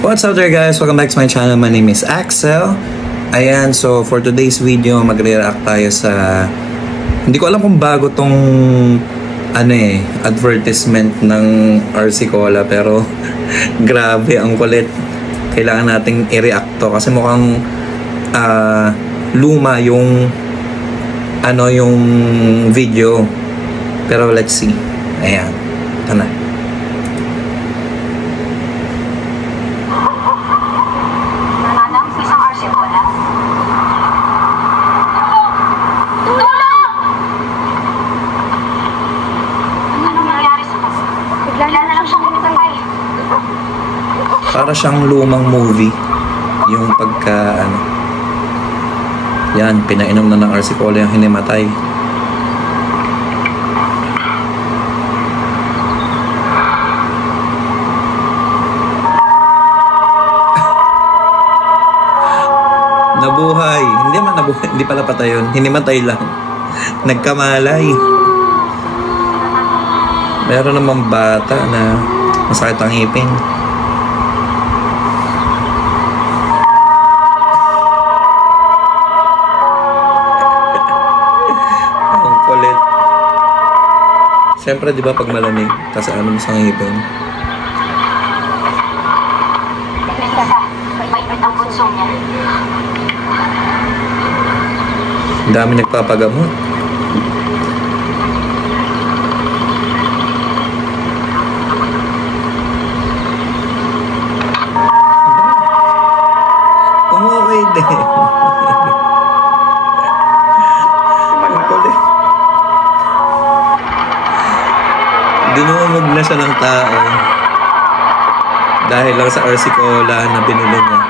What's up there guys? Welcome back to my channel. My name is Axel. Ayan, so for today's video, magre-react tayo sa... Hindi ko alam kung bago tong advertisement ng RC Cola, pero grabe, ang kulit. Kailangan nating i-react to kasi mukhang luma yung yung video. Pero let's see. Ayan. Ito na. Para siyang lumang movie. Yung pagka yan, pinainom na ng RC Cola yung hinimatay. Nabuhay. Hindi man nabuhay. Hindi pala patay yun. Hinimatay lang. Nagkamalay. Meron namang bata na masakit ang ngipin. Ang kulit. Siyempre, di ba pag malamig, kasi mo sa ngipin? Ang bunso niya. Ang dami nagpapagamot. Umukay din. Ang kulit. Dinungog na siya ng tao dahil lang sa RC Cola na binili niya.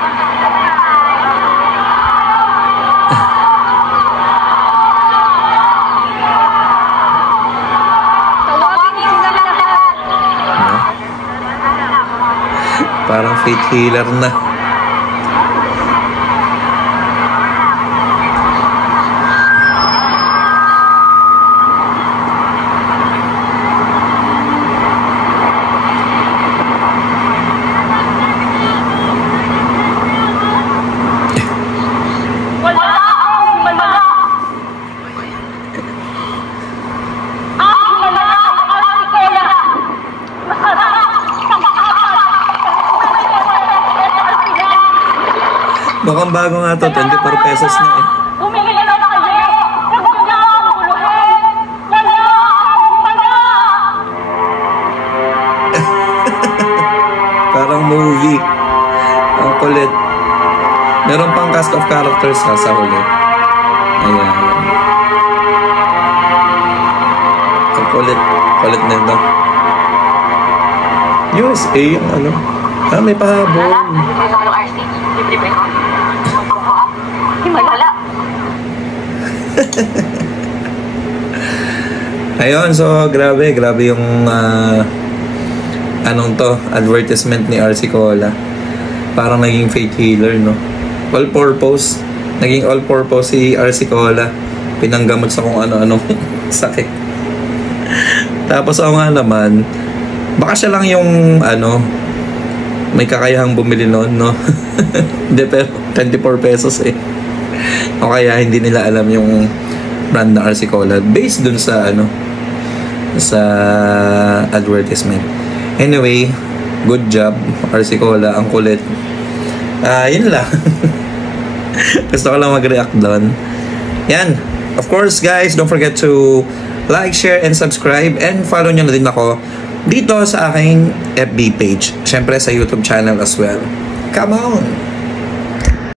Parang faith healer na. Mukhang bago nga to, 24 pesos na eh. Parang movie. Ang kulit. Meron pang cast of characters sa huli. Ayan. Ang kulit. Kulit na ito. USA yung may pahabol. Ayun, so grabe yung advertisement ni RC Cola. Parang naging faith healer, no? All purpose. Naging all purpose si RC Cola. Pinanggamot sa kung ano-anong sakit. Tapos ako nga naman, baka siya lang yung may kakayahang bumili noon, no? Hindi, pero 24 pesos eh. O kaya hindi nila alam yung brand ng RC Cola based dun sa sa advertisement. Anyway, good job RC Cola, ang kulit. Yun lang. Gusto ko lang mag-react doon. Yan. Of course guys, don't forget to like, share, and subscribe, and follow nyo na din ako dito sa aking FB page. Syempre sa YouTube channel as well. Come on!